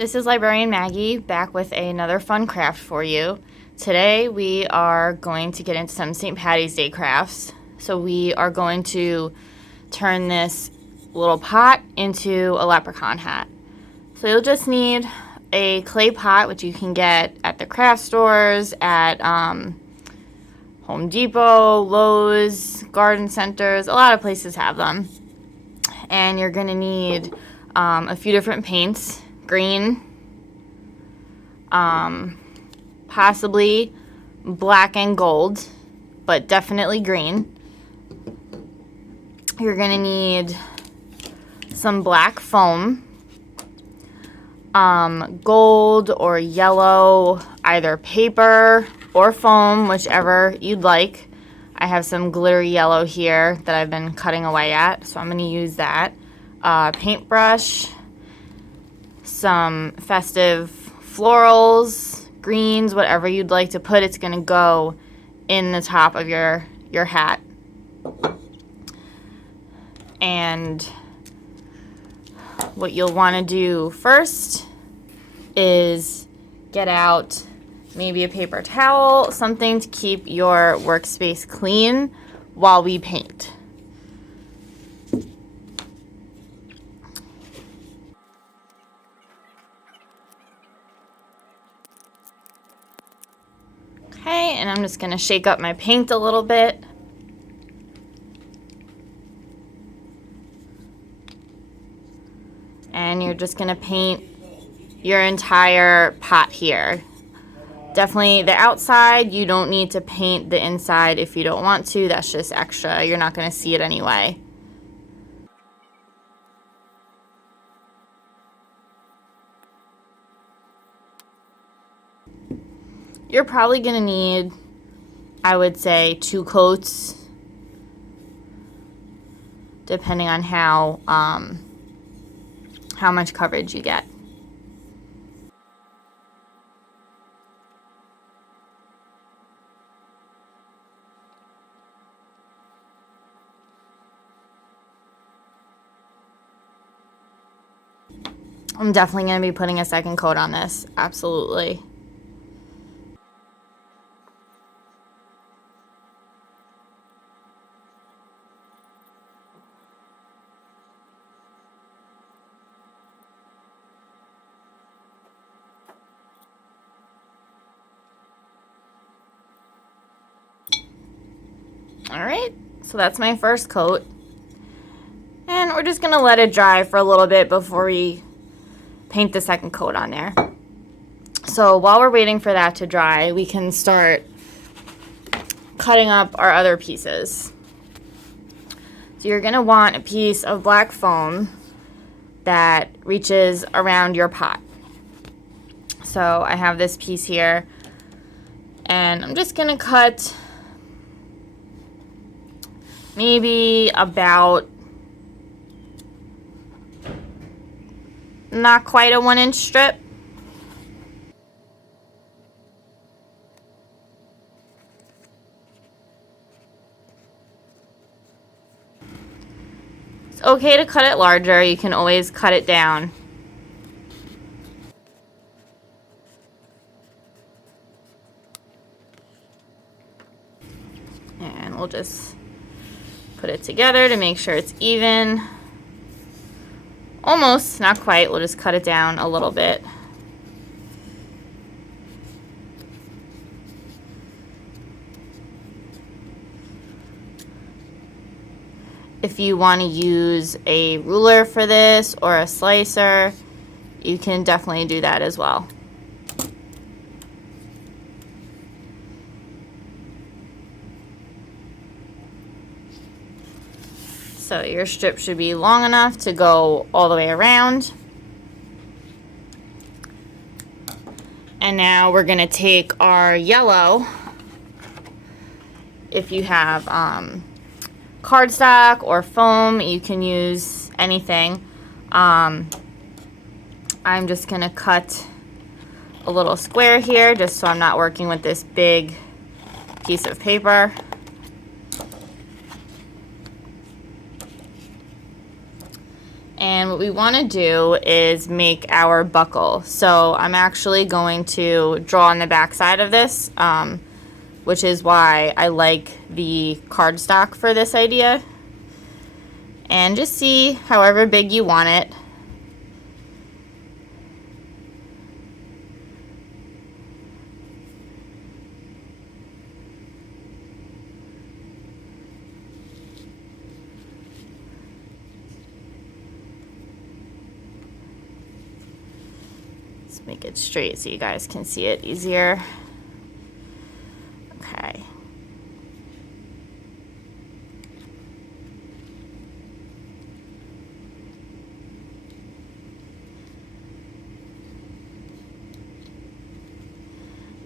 this is Librarian Maggie back with another fun craft for you. Today we are going to get into some St. Patty's Day crafts. So we are going to turn this little pot into a leprechaun hat. So you'll just need a clay pot, which you can get at the craft stores, at Home Depot, Lowe's, garden centers. A lot of places have them. And you're going to need a few different paints. Green, possibly black and gold, but definitely green. You're going to need some black foam, gold or yellow, either paper or foam, whichever you'd like. I have some glittery yellow here that I've been cutting away at, so I'm going to use that. Paintbrush, some festive florals, greens, whatever you'd like to put. It's going to go in the top of your hat. And what you'll want to do first is get out maybe a paper towel, something to keep your workspace clean while we paint. Okay, and I'm just going to shake up my paint a little bit. And you're just going to paint your entire pot here. Definitely the outside, you don't need to paint the inside if you don't want to. That's just extra. You're not going to see it anyway. You're probably going to need, I would say, 2 coats, depending on how much coverage you get. I'm definitely going to be putting a second coat on this, absolutely. Alright, so that's my first coat. And we're just going to let it dry for a little bit before we paint the second coat on there. So while we're waiting for that to dry, we can start cutting up our other pieces. So you're going to want a piece of black foam that reaches around your pot. So I have this piece here, and I'm just going to cut maybe about not quite a 1-inch strip. It's okay to cut it larger. You can always cut it down. And we'll just put it together to make sure it's even. Almost, not quite. We'll just cut it down a little bit. If you want to use a ruler for this or a slicer, you can definitely do that as well. So your strip should be long enough to go all the way around. And now we're going to take our yellow. If you have cardstock or foam, you can use anything. I'm just going to cut a little square here just so I'm not working with this big piece of paper. what we want to do is make our buckle. So I'm actually going to draw on the back side of this, which is why I like the cardstock for this idea. And just see however big you want it. Let's make it straight so you guys can see it easier. Okay.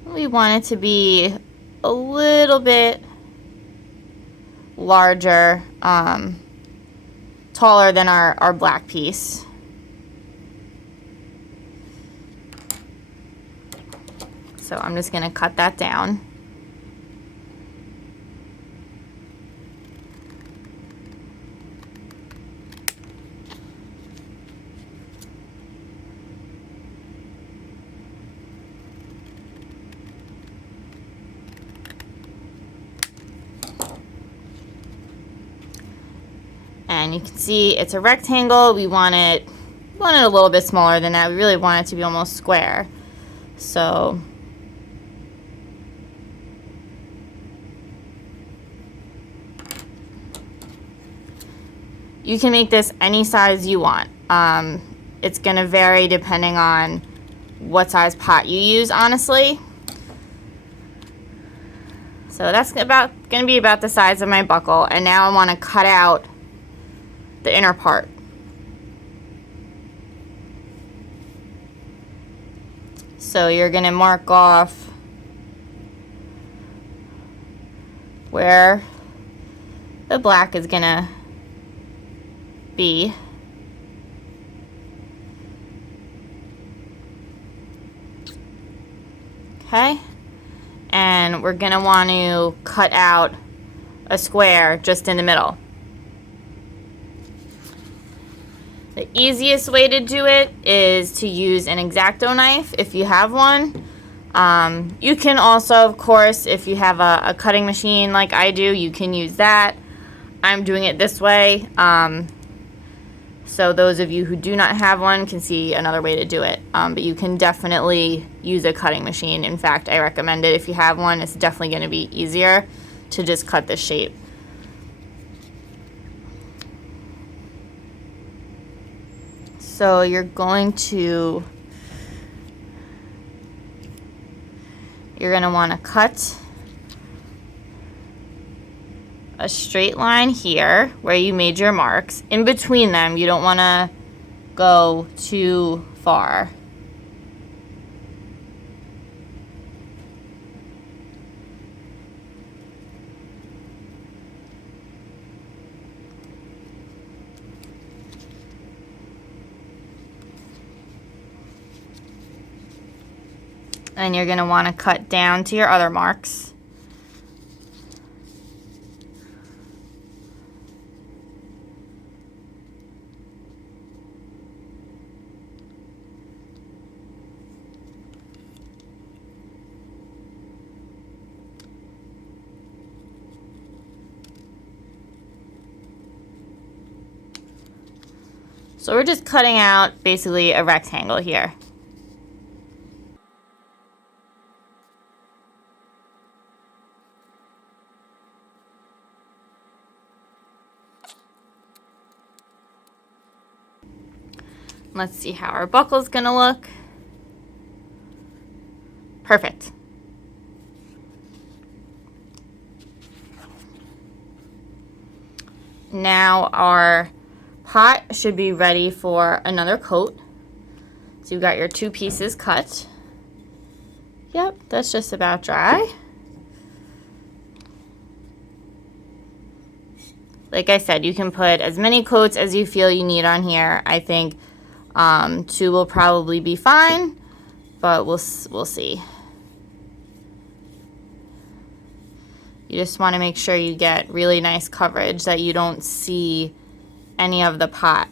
We want it to be a little bit larger, taller than our black piece. So I'm just going to cut that down. And you can see it's a rectangle. We want it a little bit smaller than that. We really want it to be almost square. So you can make this any size you want. It's going to vary depending on what size pot you use, honestly. So that's going to be about the size of my buckle. And now I want to cut out the inner part. So you're going to mark off where the black is going to be. Okay. And we're going to want to cut out a square just in the middle. The easiest way to do it is to use an X-Acto knife if you have one. You can also, of course, if you have a cutting machine like I do, you can use that. I'm doing it this way. So those of you who do not have one can see another way to do it. But you can definitely use a cutting machine. In fact, I recommend it if you have one. It's definitely going to be easier to just cut the shape. So you're going to want to cut a straight line here where you made your marks. In between them, you don't want to go too far. And you're going to want to cut down to your other marks. So we're just cutting out basically a rectangle here. Let's see how our buckle's gonna look. Perfect. Now our pot should be ready for another coat. So you've got your two pieces cut. Yep, that's just about dry. Like I said, you can put as many coats as you feel you need on here. I think 2 will probably be fine, but we'll see. You just want to make sure you get really nice coverage, that you don't see any of the pot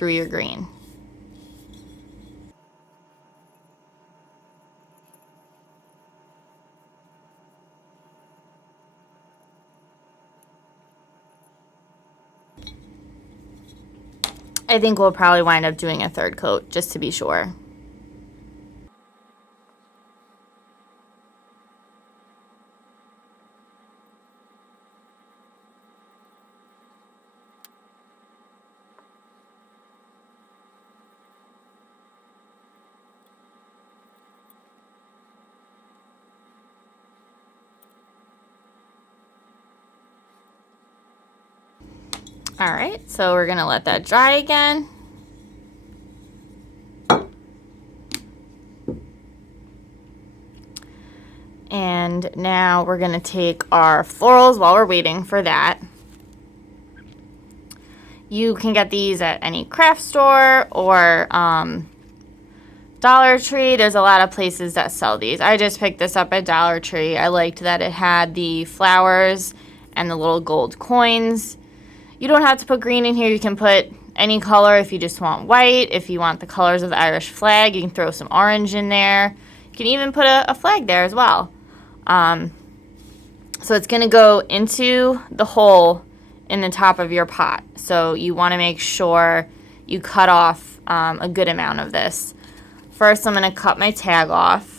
through your green. I think we'll probably wind up doing a third coat just to be sure. All right, so we're gonna let that dry again. And now we're gonna take our florals while we're waiting for that. You can get these at any craft store or Dollar Tree. There's a lot of places that sell these. I just picked this up at Dollar Tree. I liked that it had the flowers and the little gold coins. You don't have to put green in here. You can put any color if you just want white. If you want the colors of the Irish flag, you can throw some orange in there. You can even put a flag there as well. So it's going to go into the hole in the top of your pot. So you want to make sure you cut off a good amount of this. First, I'm going to cut my tag off.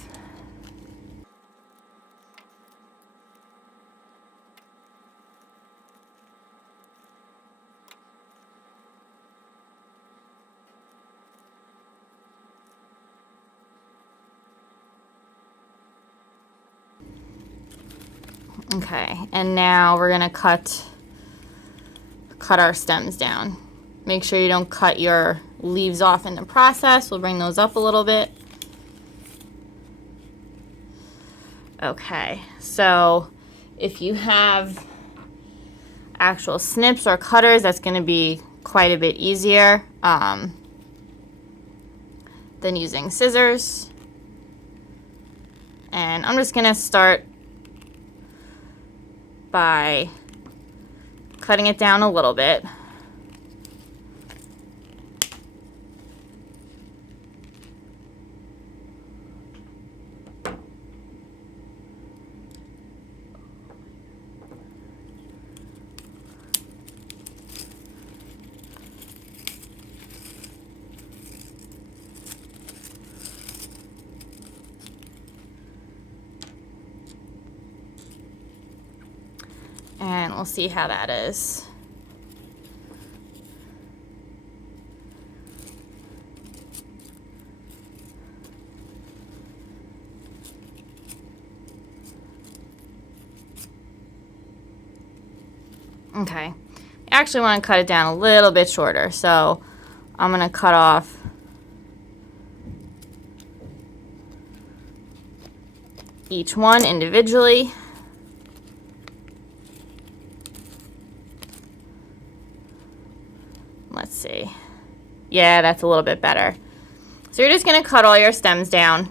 Okay, and now we're gonna cut our stems down. Make sure you don't cut your leaves off in the process. We'll bring those up a little bit. Okay, so if you have actual snips or cutters, that's gonna be quite a bit easier than using scissors. And I'm just gonna start by cutting it down a little bit. And we'll see how that is. Okay, I actually want to cut it down a little bit shorter, so I'm going to cut off each one individually. Let's see. Yeah, that's a little bit better. So you're just going to cut all your stems down.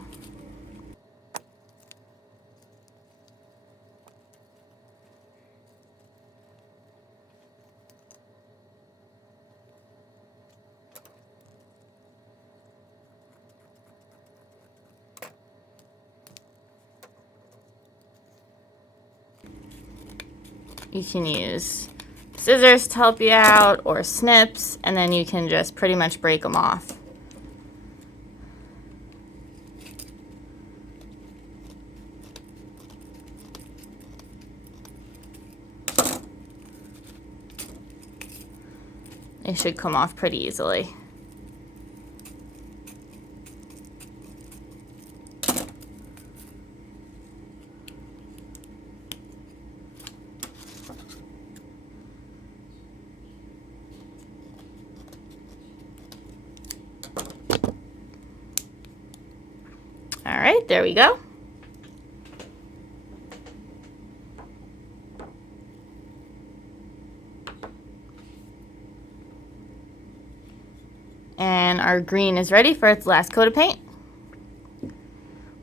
You can use scissors to help you out or snips, and then you can just pretty much break them off. They should come off pretty easily. All right, there we go. And our green is ready for its last coat of paint.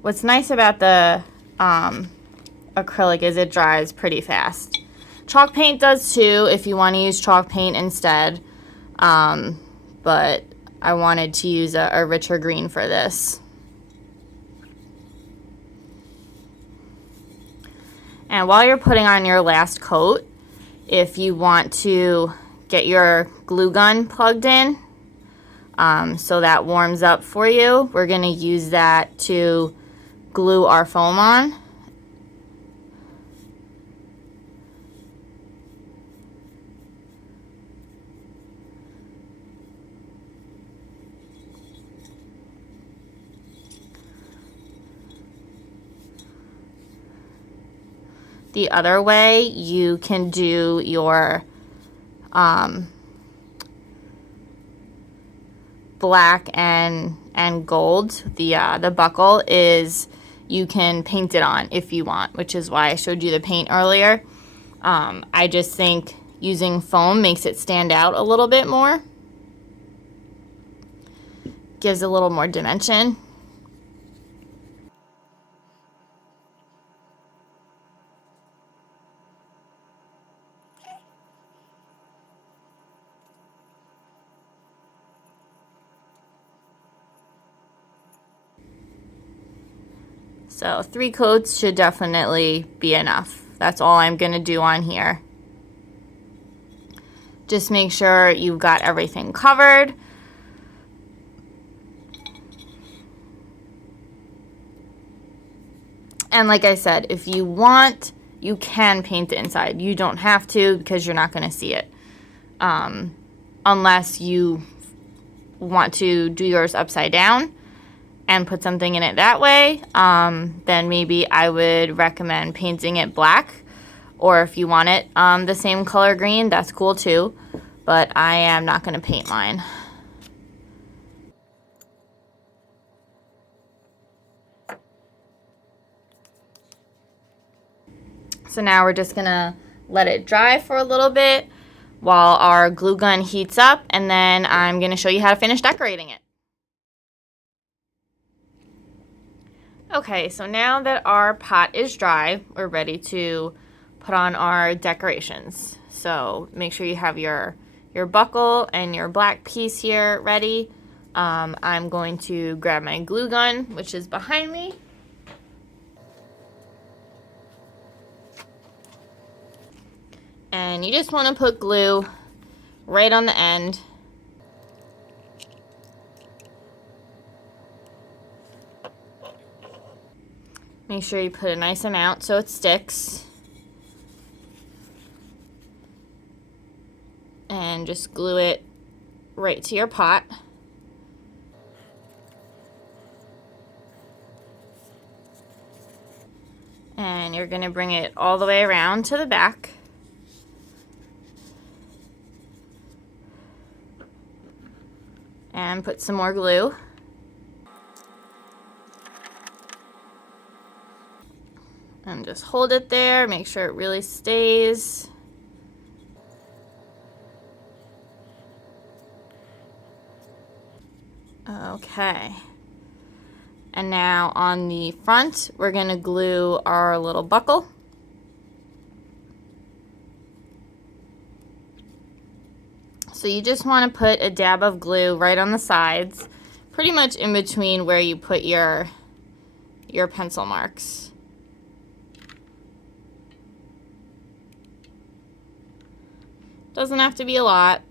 What's nice about the acrylic is it dries pretty fast. Chalk paint does too if you want to use chalk paint instead. But but I wanted to use a richer green for this. And while you're putting on your last coat, if you want to get your glue gun plugged in, so that warms up for you, we're going to use that to glue our foam on. The other way you can do your black and gold, the buckle, is you can paint it on if you want, which is why I showed you the paint earlier. I just think using foam makes it stand out a little bit more, gives a little more dimension. So 3 coats should definitely be enough. That's all I'm going to do on here. Just make sure you've got everything covered. And like I said, if you want, you can paint the inside. You don't have to, because you're not going to see it. Unless you want to do yours upside down and put something in it that way, then maybe I would recommend painting it black. Or if you want it the same color green, that's cool too. But I am not going to paint mine. So now we're just going to let it dry for a little bit while our glue gun heats up, and then I'm going to show you how to finish decorating it. Okay, so now that our pot is dry, we're ready to put on our decorations. So make sure you have your buckle and your black piece here ready. I'm going to grab my glue gun, which is behind me. And you just want to put glue right on the end. Make sure you put a nice amount so it sticks. And just glue it right to your pot. And you're going to bring it all the way around to the back. And put some more glue. And just hold it there, make sure it really stays. Okay. And now on the front, we're going to glue our little buckle. So you just want to put a dab of glue right on the sides, pretty much in between where you put your pencil marks. Doesn't have to be a lot,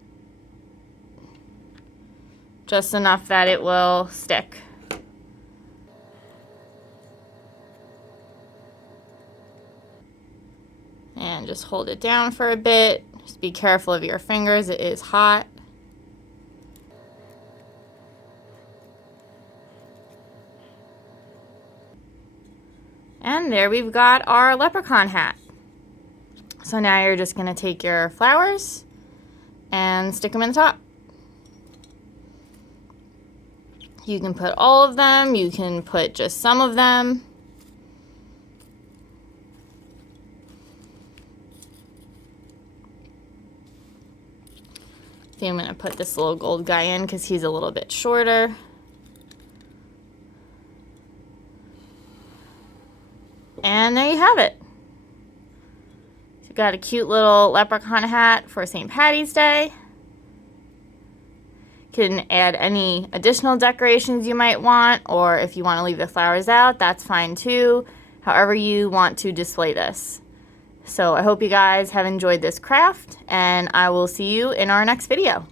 just enough that it will stick. And just hold it down for a bit. Just be careful of your fingers, it is hot. And there we've got our leprechaun hat. So now you're just going to take your flowers and stick them in the top. You can put all of them, you can put just some of them. I think I'm going to put this little gold guy in because he's a little bit shorter. And there you have it. Got a cute little leprechaun hat for St. Patty's Day. can add any additional decorations you might want, or if you want to leave the flowers out, that's fine too. However you want to display this. So I hope you guys have enjoyed this craft, and I will see you in our next video.